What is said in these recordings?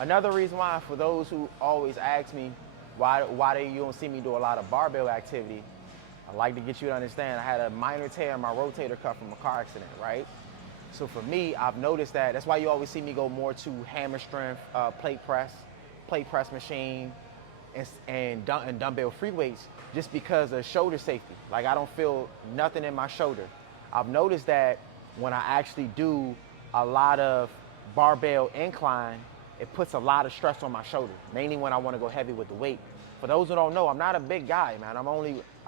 Another reason why, for those who always ask me you don't see me do a lot of barbell activity, I'd like to get you to understand I had a minor tear in my rotator cuff from a car accident, right? So for me, I've noticed that's why you always see me go more to hammer strength, plate press machine, and dumbbell free weights, just because of shoulder safety. Like, I don't feel nothing in my shoulder. I've noticed that when I actually do a lot of barbell incline, it puts a lot of stress on my shoulder, mainly when I want to go heavy with the weight. For those who don't know, I'm not a big guy, man.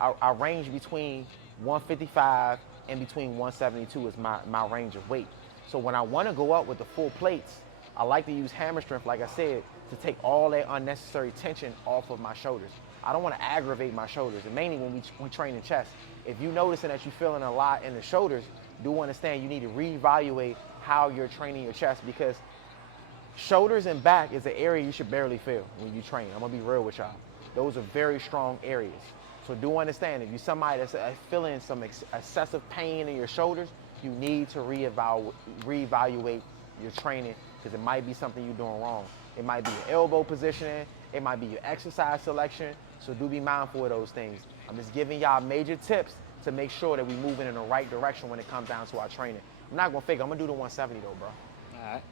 I range between 155 and between 172 is my range of weight. So when I want to go up with the full plates, I like to use hammer strength, like I said, to take all that unnecessary tension off of my shoulders. I don't want to aggravate my shoulders, and mainly when we train in chest. If you're noticing that you're feeling a lot in the shoulders, do understand you need to reevaluate how you're training your chest, because shoulders and back is an area you should barely feel when you train. I'm gonna be real with y'all. Those are very strong areas. So do understand, if you're somebody that's feeling some excessive pain in your shoulders, you need to reevaluate your training, because it might be something you're doing wrong. It might be your elbow positioning, it might be your exercise selection, so do be mindful of those things. I'm just giving y'all major tips to make sure that we're moving in the right direction when it comes down to our training. I'm not gonna fake it, I'm gonna do the 170 though, bro. All right.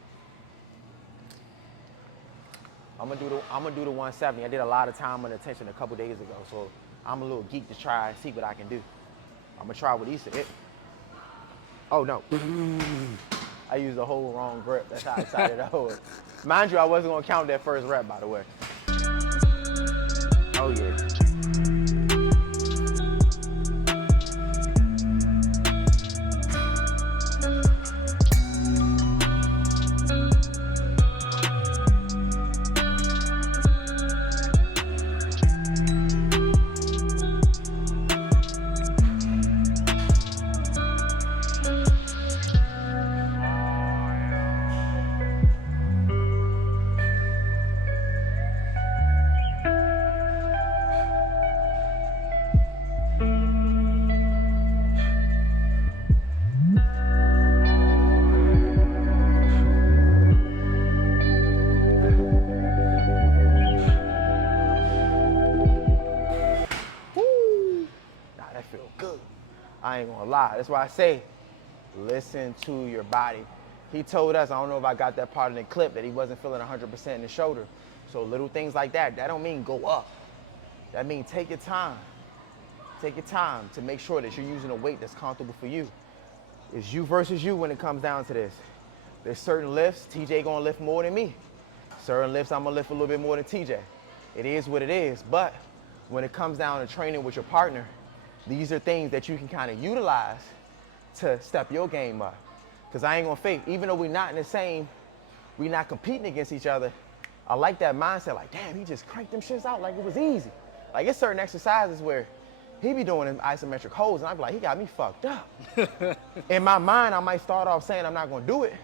I'm gonna do the 170. I did a lot of time and attention a couple days ago, so I'm a little geek to try and see what I can do. I'm gonna try what he said. Oh no. I used the whole wrong grip. That's how excited I was. Mind you, I wasn't gonna count that first rep, by the way. Oh yeah. I ain't gonna lie. That's why I say, listen to your body. He told us, I don't know if I got that part in the clip, that he wasn't feeling 100% in the shoulder. So little things like that don't mean go up. That means take your time. Take your time to make sure that you're using a weight that's comfortable for you. It's you versus you when it comes down to this. There's certain lifts, TJ gonna lift more than me. Certain lifts, I'm gonna lift a little bit more than TJ. It is what it is, but when it comes down to training with your partner, these are things that you can kind of utilize to step your game up. Because I ain't gonna fake, even though we're not in the same, we're not competing against each other, I like that mindset, like, damn, he just cranked them shits out like it was easy. Like, it's certain exercises where he be doing them isometric holds, and I be like, he got me fucked up. In my mind, I might start off saying I'm not gonna do it,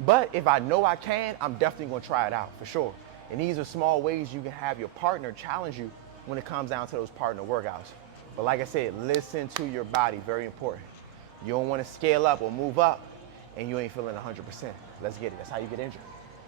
but if I know I can, I'm definitely gonna try it out, for sure. And these are small ways you can have your partner challenge you when it comes down to those partner workouts. But like I said, listen to your body, very important. You don't wanna scale up or move up, and you ain't feeling 100%. Let's get it, that's how you get injured.